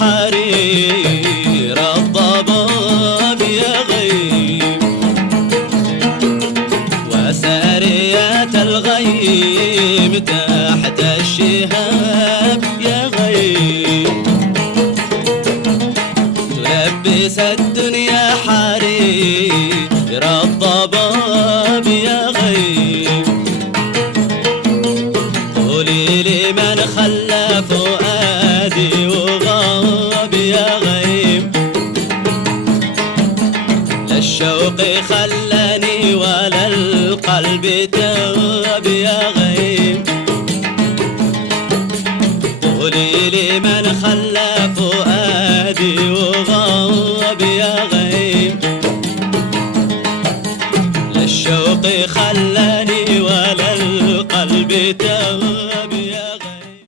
حرير الضباب يا غيب، وسارية الغيم تحت الشهاب يا غيب، تلبس الدنيا حرير الضباب يا غيب. قولي لي من خلى فؤادي وغاب يا غيب، لا الشوق خلاني ولا القلب تاب يا غيب. قولي لي من خلى فؤادي وغاب يا غيب، لا الشوق خلاني